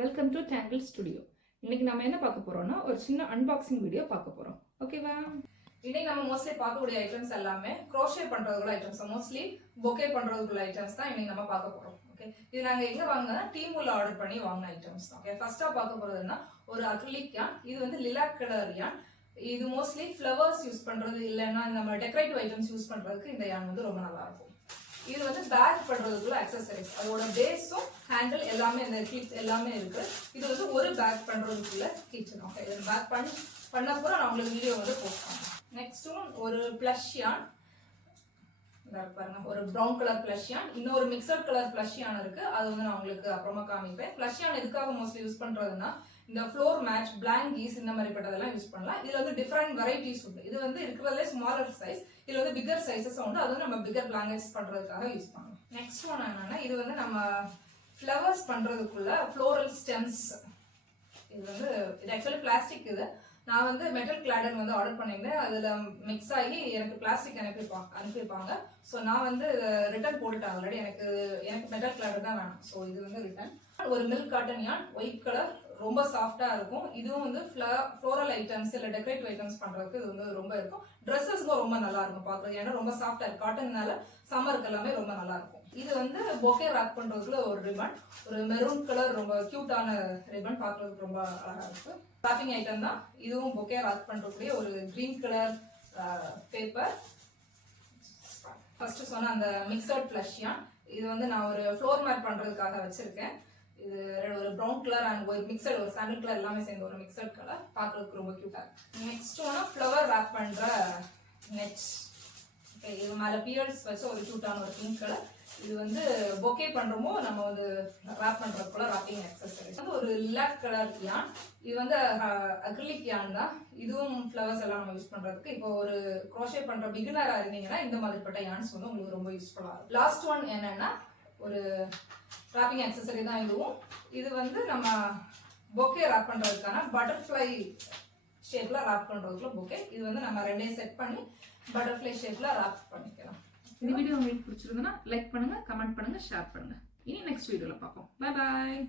Welcome to tangle studio. இன்னைக்கு நம்ம என்ன பார்க்க போறோம்னா ஒரு சின்ன அன்பாக்சிங் வீடியோ பார்க்க போறோம். ஓகேவா? இன்னைக்கு நம்ம மோஸ்ட்லி பார்க்கக்கூடிய ஐட்டம்ஸ் எல்லாமே க்ரோஷே பண்றதுக்குள்ள ஐட்டம்ஸ், மோஸ்ட்லி பொக்கே பண்றதுக்குள்ள ஐட்டம்ஸ் தான் இன்னைக்கு நம்ம பார்க்க போறோம். ஓகே, இது நாங்க எங்க வாங்கினா டீமூல ஆர்டர் பண்ணி வாங்கின ஐட்டம்ஸ். ஓகே, ஃபர்ஸ்டா பார்க்க போறதுன்னா ஒரு அக்ரிலிக் யான். இது வந்து லிலாக் கலர் யான். இது மோஸ்ட்லி ஃப்ளவர்ஸ் யூஸ் பண்றது இல்லைன்னா நம்ம டெக்கரேட்டிவ் ஐட்டம்ஸ் யூஸ் பண்றதுக்கு இந்த யான் வந்து ரொம்ப நல்லா இருக்கும். இது வந்து பேக் பண்றதுக்குள்ள அக்சசரிஸ், அதோட பேஸும் ஹேண்டில் எல்லாமே இந்த கிளிப் எல்லாமே இருக்கு. இது வந்து ஒரு பேக் பண்றதுக்குள்ள கிச்சன். ஓகே, இதை பேக் பண்ண அப்புறம் நான் உங்களுக்கு வீடியோ வந்து போஸ்ட் பண்ணுறேன். நெக்ஸ்ட் ஒரு பிளஷ் யான் பாருங்க, ஒரு ப்ரௌன் கலர் பிளஷ் யான். இன்னொரு மிக்சட் கலர் பிளஷ் யான் இருக்கு, அது வந்து நான் உங்களுக்கு அப்புறமா காமிப்பேன். பிளஷ் யான் எதுக்காக மோஸ்ட்லி யூஸ் பண்றதுன்னா இந்த ஃப்ளோர் மேட், பிளாங்கீஸ் இந்த மாதிரி பட்டதெல்லாம் யூஸ் பண்ணலாம். இதுல வந்து டிஃப்ரெண்ட் வெரைட்டிஸ் உண்டு. இது வந்து இருக்கிறதுலே ஸ்மாலர் சைஸ், இதுல வந்து பிகர் சைஸஸ் உண்டு. அது நம்ம பிகர் பிளாங்கெட்ஸ் பண்றதுக்காக யூஸ் பண்ணலாம். நெக்ஸ்ட் ஒன் என்னன்னா, இது வந்து நம்ம ஃப்ளவர்ஸ் பண்றதுக்குள்ள ஃப்ளோரல் ஸ்டெம்ஸ். இது வந்து இது ஆக்சுவலி பிளாஸ்டிக். இது நான் வந்து மெட்டல் கிளாடர் வந்து ஆர்டர் பண்ணியிருந்தேன். அதுல மிக்ஸ் ஆகி எனக்கு பிளாஸ்டிக் அனுப்பியிருப்பாங்க. ஸோ நான் வந்து ரிட்டர்ன் போட்டுட்டேன் ஆல்ரெடி. எனக்கு மெட்டல் கிளாடர் தான் வேணும். ஸோ இது வந்து ரிட்டர்ன். ஒரு மில்க் காட்டன் யான், ஒயிட் கலர், ரொம்ப சாஃப்டா இருக்கும். இதுவும் வந்து ஃப்ளோரல் ஐட்டம்ஸ் இல்ல டெக்கரேட்டிவ் ஐட்டம்ஸ் பண்றதுக்கு இது வந்து ரொம்ப இருக்கும். ட்ரெஸ்ஸஸ்க்கும் ரொம்ப நல்லா இருக்கும் பாக்குறது, ஏன்னா ரொம்ப சாஃப்டா இருக்கு. காட்டன்னால சம்மருக்கு எல்லாமே ரொம்ப நல்லா இருக்கும். இது வந்து பொக்கே ராப் பண்றதுக்குள்ள ஒரு ரிபன், ஒரு மெரூன் கலர் ரொம்ப கியூட்டான ரிபன், பாக்குறதுக்கு ரொம்ப அழகா இருக்கு. ராப்பிங் ஐட்டம் தான் இதுவும். பொக்கே ராப் பண்றதுக்குரிய ஒரு கிரீன் கலர் பேப்பர். ஃபர்ஸ்ட் சொன்ன அந்த மிக்சட் பிளஷ்யா, இது வந்து நான் ஒரு ஃப்ளோர் மேட் பண்றதுக்காக வச்சிருக்கேன். இது ஒரு ப்ரௌன் கலர் அண்ட் ஒரு மிக்சட், ஒரு சாண்டல் கலர் எல்லாமே சேர்ந்து ஒரு மிக்சட் கலர், பார்க்கறதுக்கு ரொம்ப கியூட்டா இருக்கு. நெக்ஸ்ட் ஒன்னா ஃப்ளவர் ராப் பண்ற நெட்ஸ். ஓகே, இது மேல பியர்ஸ் வச்சு ஒரு கியூட்டான ஒரு பிங்க் கலர். இது வந்து பொக்கே பண்றோமோ நம்ம வந்து ராப் பண்றதுக்குள்ள ராப்பிங் அக்சசரிஸ். வந்து ஒரு லிலாக் கலர் யான். இது வந்து அக்ரிலிக் யான் தான். இதுவும் ஃப்ளவர்ஸ் எல்லாம் நம்ம யூஸ் பண்றதுக்கு. இப்போ ஒரு க்ரோஷே பண்ற பிகினரா இருந்தீங்கன்னா இந்த மாதிரிப்பட்ட யான்ஸ் வந்து உங்களுக்கு ரொம்ப யூஸ்ஃபுல்லா இருக்கும். லாஸ்ட் ஒன் என்னன்னா ஒரு ராப்பிங் அக்சசரி தான் இதுவும். இது வந்து நம்ம பொக்கே ராப் பண்றதுக்கான பட்டர்ஃப்ளை ஷேப்ல ராப் பண்றதுக்குள்ள பொக்கே. இது வந்து நம்ம ரெண்டையும் செட் பண்ணி பட்டர்ஃப்ளை ஷேப்ல ராப் பண்ணிக்கலாம். இந்த வீடியோ உங்களுக்கு பிடிச்சிருந்ததுன்னா லைக் பண்ணுங்க, கமெண்ட் பண்ணுங்க, ஷேர் பண்ணுங்க. இனி நெக்ஸ்ட் வீடியோல பார்ப்போம். Bye bye.